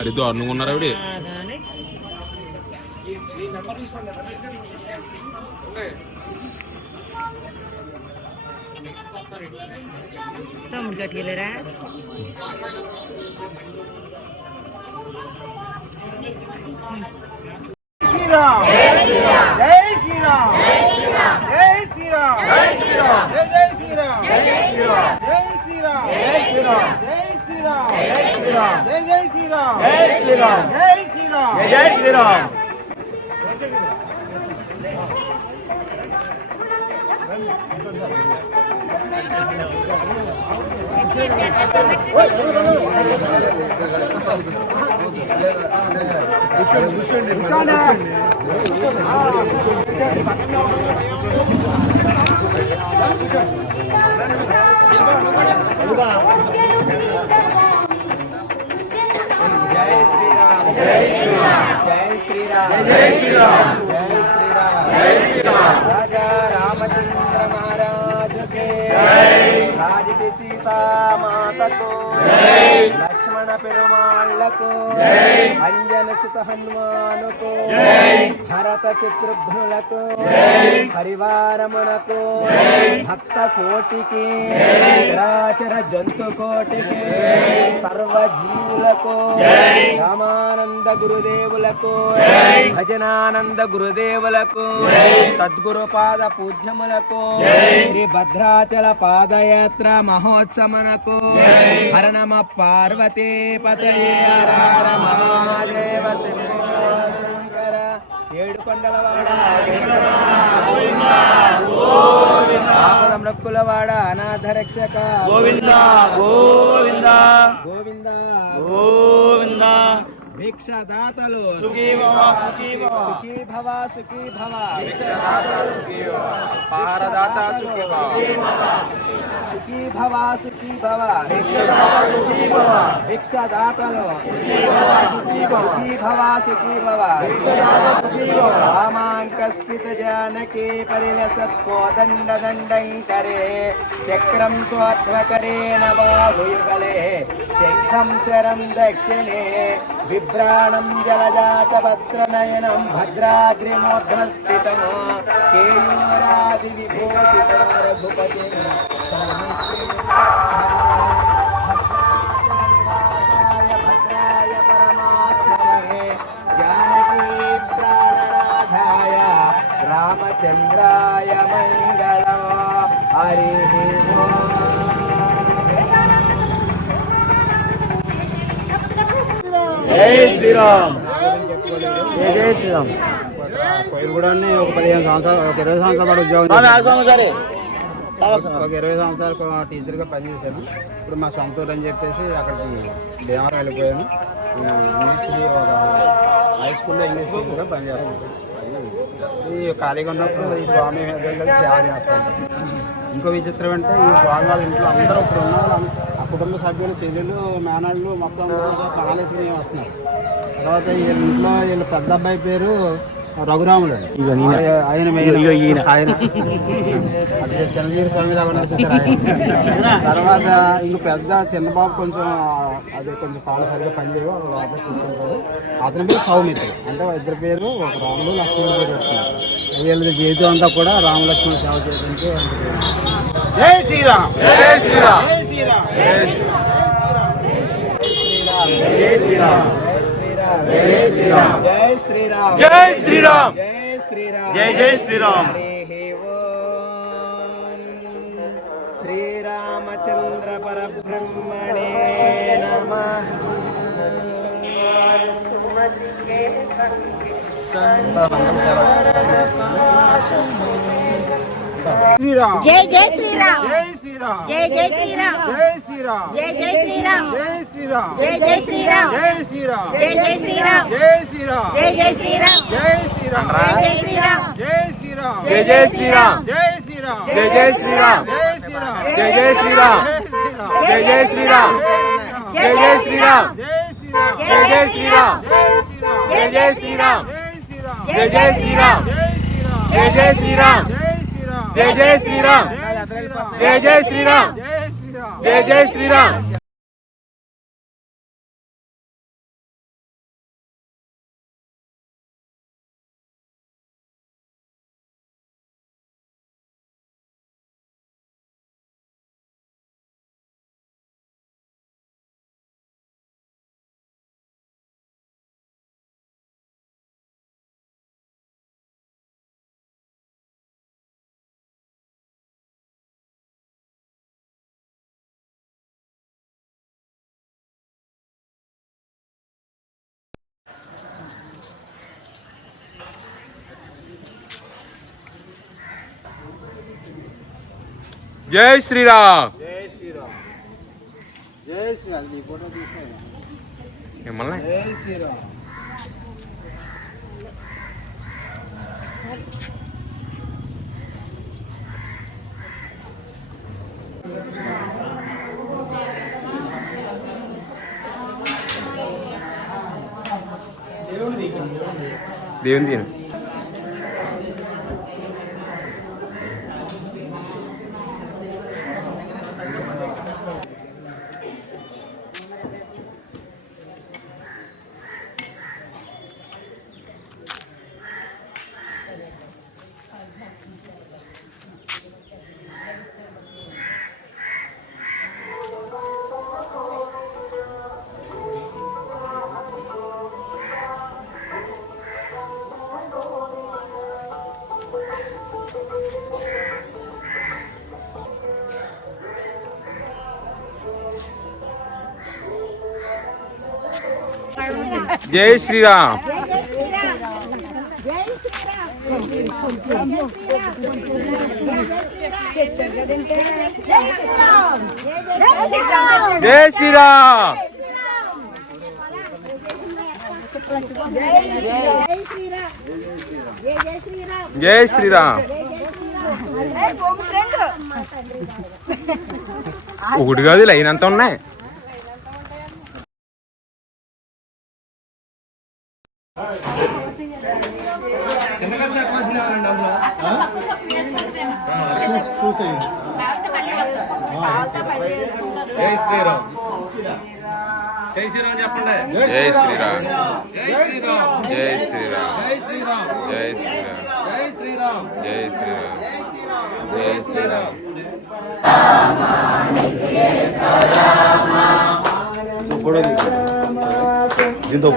మరి దారుణంగా ఉన్నారు ఆవిడ. తమ్ముడు కట్టుకెళ్ళారా? శ్రీరామ్ జై శ్రీరామ్ జై శ్రీరామ్ జై శ్రీరామ్ జై శ్రీరామ్ జై శ్రీరామ్ జై శ్రీరామ్ జై శ్రీరామ్ జై శ్రీరామ్ జై శ్రీరామ్ జై శ్రీరామ్ జై శ్రీరామ్ జై శ్రీరామ్ జై శ్రీరామ్. కూర్చోండి కూర్చోండి. జై శ్రీరామ్ జై శ్రీరామ్ జై శ్రీరామ్ జై శ్రీరామ్ జై శ్రీరామ్ జై శ్రీరామ్. రాజా రామచంద్ర మహారాజు కే జై. రాజకి సీతా మాతకు జై. లక్ష్మణ పెరుమాళ్లకు జై. అంజన సుత హనుమానుకు జై. భరత శత్రుఘ్నులకు జై. పరివారమునకు జై. భక్త కోటికి జై. చరాచర జంతు కోటికి జై. సర్వ జీవులకు జై. రామానంద గురుదేవులకు జై. భజనానంద గురుదేవులకు జై. సద్గురు పాద పూజ్యములకు జై. శ్రీ భద్రాచల పాదయాత్ర మహోత్సవమునకు జై. హర నమ పార్వతీ పతయే హర హర మహాదేవ శంభో శంకర. ఏడుకొండలవాడ ఆపద మృక్కులవాడ అనాథ రక్షక గోవింద గోవింద గోవింద గోవింద. భిక్షదాతలు సుఖీ భవ సుఖీ భవ సుఖీ భవ సుఖీ భవ. భిక్షదాతలు సుఖీ భవ పారదాత సుఖీ భవ సుఖీ భవ సుఖీ భవ. భిక్షదాతలు సుఖీ భవ భిక్షదాతలు సుఖీ భవ సుఖీ భవ సుఖీ భవ సుఖీ భవ. భిక్షదాతలు సుఖీ భవ. వామాంక స్థిత జానకి పరిలసత్ కోదండ దండైకరే. చక్రం త్వధ్వకరేణ బాహుయుగలే. శంఖం శరం దక్షిణే. విభ్రాణం జలజాత భద్రనయనం భద్రాద్రిమోధ్వస్థితం. కేయూరాది విభూషితం రఘుపతి భద్రాయ పరమాత్మనే. జానకీ ప్రాణనాథాయ రామచంద్రాయ మంగళం. హరి ఓం. జై శ్రీరామ్ జై శ్రీరామ్. కోయిలు కూడా ఒక 15 సంవత్సరాలు ఒక 20 సంవత్సరాల పాటు ఉద్యోగం ఒక 20 సంవత్సరాలు టీచర్గా పనిచేశాను. ఇప్పుడు మా సొంత ఊరు అని చెప్పేసి అక్కడికి భీమవరం వెళ్ళిపోయాను. ఇంగ్లీష్ ఒక హై స్కూల్లో ఇంగ్లీష్ టీచర్గా పనిచేస్తాను. ఈ ఖాళీగా ఉన్నప్పుడు ఈ స్వామి సేవ చేస్తాను. ఇంకో విచిత్రం అంటే ఈ స్వామి వాళ్ళ ఇంట్లో అందరూ ఇప్పుడు ఉన్న ఆ కుటుంబ సభ్యులు చెల్లెలు మేనళ్ళు మొత్తం కాలేజీకి వస్తున్నారు. తర్వాత వీళ్ళ ఇంట్లో వీళ్ళ పెద్ద అబ్బాయి పేరు రఘురాములు. ఆయన ఆయన అదే చిరంజీవి స్వామి లాగా ఉన్నారు చూసారు ఆయన. తర్వాత ఇంక పెద్ద చిన్నబాబు కొంచెం అది కొంచెం కాలు సరిగ్గా పనిచేయవు లోపల కూర్చుంటారు. అతని పేరు సౌమిత్రి. అంటే ఇద్దరు పేరు ఒక రాములు లక్ష్మణుడు పేరు వస్తున్నారు. వీళ్ళ జీవితం అంతా కూడా రామలక్ష్మణ సేవ చేయడానికి. జై శ్రీరామ్ జై శ్రీరామ్ జై శ్రీరామ్ జై శ్రీరామ్ జై శ్రీరామ్ జై శ్రీరామ్ జై శ్రీరామ్ జై శ్రీరామ్ జై శ్రీరామ్ జై జై శ్రీరామ్. హరి ఓం. శ్రీరామచంద్ర పరబ్రహ్మణే నమః. శ్రీరామ్ జై జై శ్రీరామ్ జై శ్రీరామ్ జై జై శ్రీరామ్ జై శ్రీరామ్ జై జై శ్రీరామ్ జై శ్రీరామ్ జై జై శ్రీరామ్ జై శ్రీరామ్ జై జై శ్రీరామ్ జై శ్రీరామ్ జై జై శ్రీరామ్ జై శ్రీరామ్ జై జై శ్రీరామ్ జై శ్రీరామ్ జై జై శ్రీరామ్ జై శ్రీరామ్ జై జై శ్రీరామ్ జై శ్రీరామ్ జై జై శ్రీరామ్ జై జై శ్రీరామ్ జై జై శ్రీరామ్ జై జై శ్రీరామ్ జై జై శ్రీరామ్ జై జై శ్రీరామ్ జై జై శ్రీరామ్ జై జై శ్రీరామ్ జై జై శ్రీరామ్ జై జై శ్రీరామ్. జై శ్రీరామ్. జై శ్రీరామ్. జై శ్రీరామ్. నీ ఫోటో తీసుకో. మిమ్మల్ని జై శ్రీరామ్. దేవుని దీని జై శ్రీరామ్. జై శ్రీరామ్. జై శ్రీరామ్. ఒకటి కాదు లైన్ అంతా ఉన్నాయి. జై శ్రీరామ్. జై శ్రీరామ్ చెప్పండి. జై శ్రీరామ్. జై శ్రీరామ్. జై శ్రీరామ్. జై శ్రీరామ్. జై శ్రీరామ్. జై శ్రీరామ్. జై శ్రీరామ్. జై శ్రీరామ్. దీంతో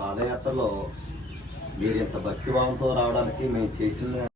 పాదయాత్రలో మీరు ఇంత భక్తిభావంతో రావడానికి మేము చేసిన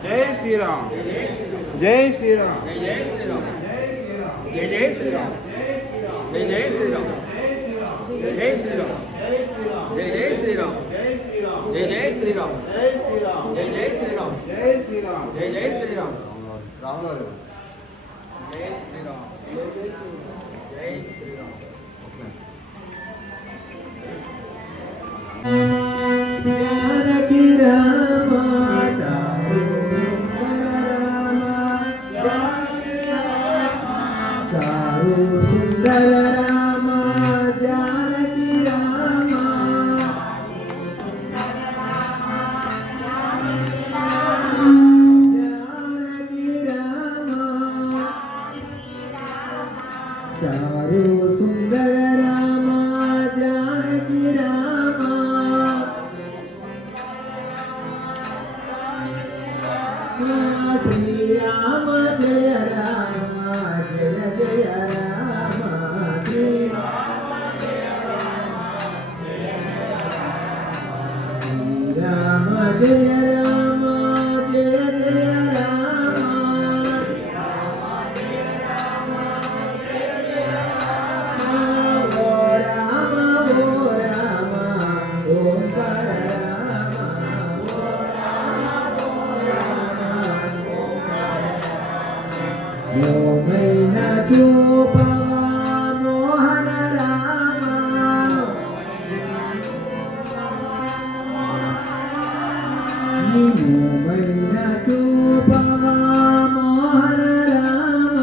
జై శ్రీరామ్. జై శ్రీరామ్. జై శ్రీరామ్. జై జై శ్రీరామ్. జై జై శ్రీరామ్. జై జై శ్రీరామ్. జై జై శ్రీరామ్. జై జై శ్రీరామ్. జై జై శ్రీరామ్. జై శ్రీరామ్. జై జై శ్రీరామ్. రాములు జై శ్రీరామ్. జై జై శ్రీరామ్. జై శ్రీరామ్. సుందర రామ జానకి రామ జానకి రామ చారు సుందర రామ జానకి రామ శ్రీరామ జయ రామ జయ జయ రామ శ్రీరామ జయ రామ జయ రామ జయ జయ రామ ఓ రామ ఓ రామ ఓంకార రామ మోహన చూపవా మోహన రామ మోహన చూపవా మోహన రామ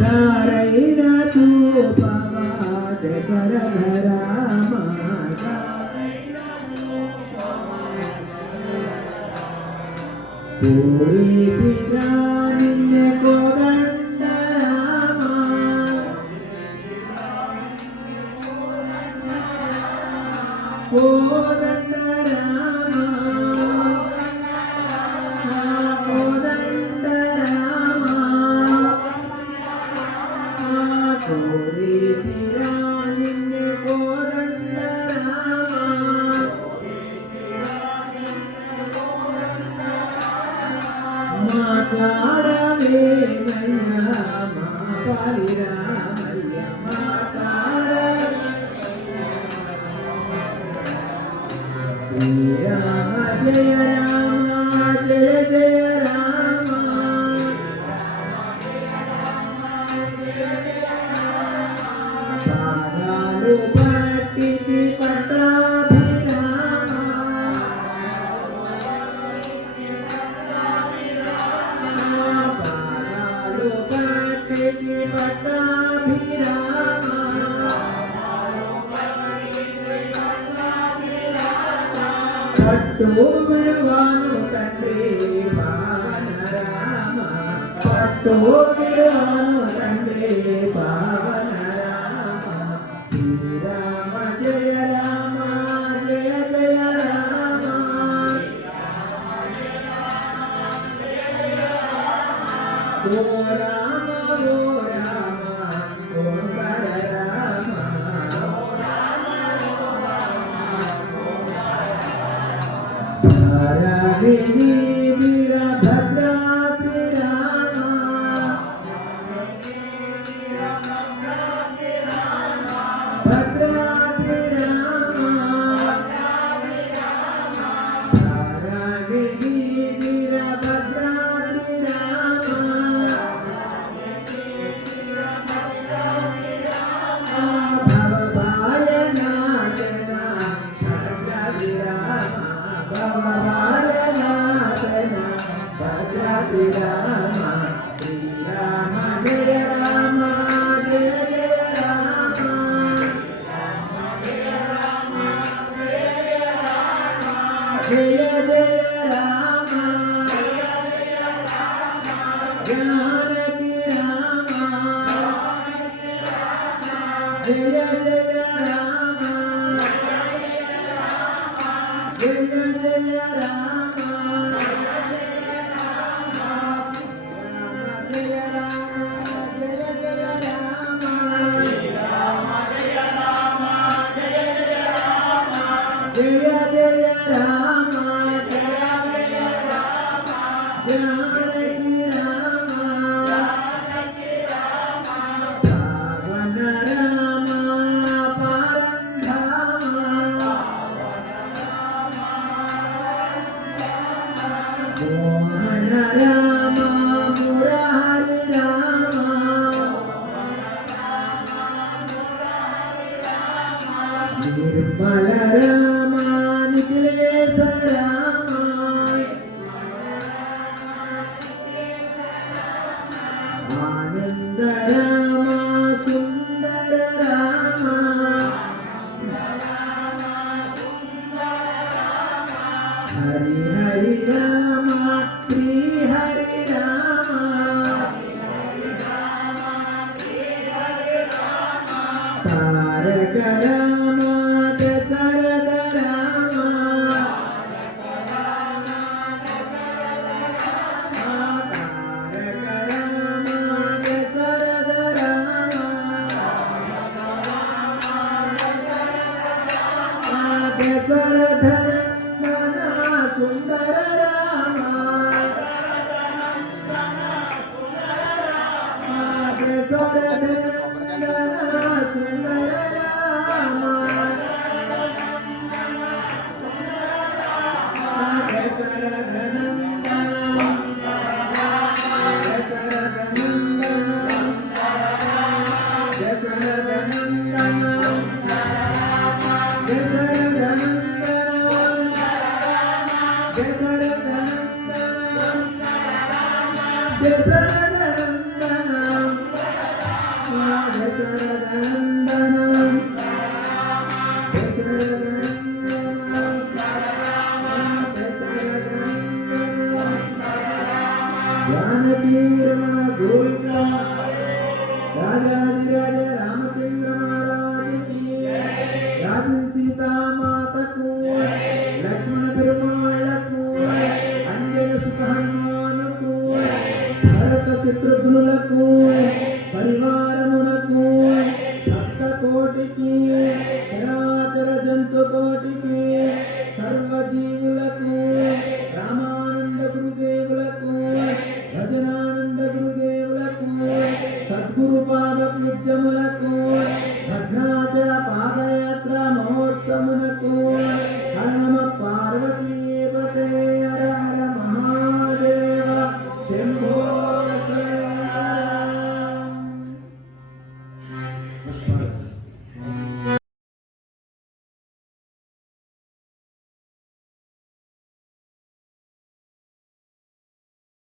దారైన చూపవా దశరథ రామ పూరి నిన్ನೆ కోదంಡ రామ కోదండ రామ కోదండ రామ పూరి నిన్ನೆ కోదండ రామ మాట్లాడవేమయ్యా మా పాలి రామయ్య శ్రీరామ జయ రామ జయ జయ రామ పాదాలు పట్టితి పట్టాభిరామ పాదాలు పట్టితి పట్టాభిరామ పట్టు విడువాను తండ్రి పావన రామ పట్టు విడువాను తండ్రి పావన రామ శ్రీరామ జయ రామ జయ జయ రామ ఓ రామ ఓ రామ ఓంకార రామ ధరణి వీరభద్రాద్రి రామ భద్రాద్రి రామ ధరణి వీరభద్రాద్రి రామ భవభాయ నాశన భద్రాద్రి రామ భవభాయ నాశన భద్రాద్రి రామ శ్రీరామ జయ రామ జయ జయ రామ జయ జయ రామ జానకి రామ జయ జయ రామ జయ జయ రామ జయ రామ జయ జయ రామ జయ జయ రామ జానకి రామ सीता माता को लक्ष्मण पेरुमाळ को अंजन सुत हनुमान को भरत शत्रुघ्नुल को परिवारमुनకు భక్త కోటికి చరాచర జంతు కోటికి సర్వ జీవులకు రామానంద గురుదేవులకు భజనానంద గురుదేవులకు సద్గురు పాద పూజ్యములకు భద్రాచల పాదయాత్ర మహోత్సవమునకు హర నమ పార్వతీ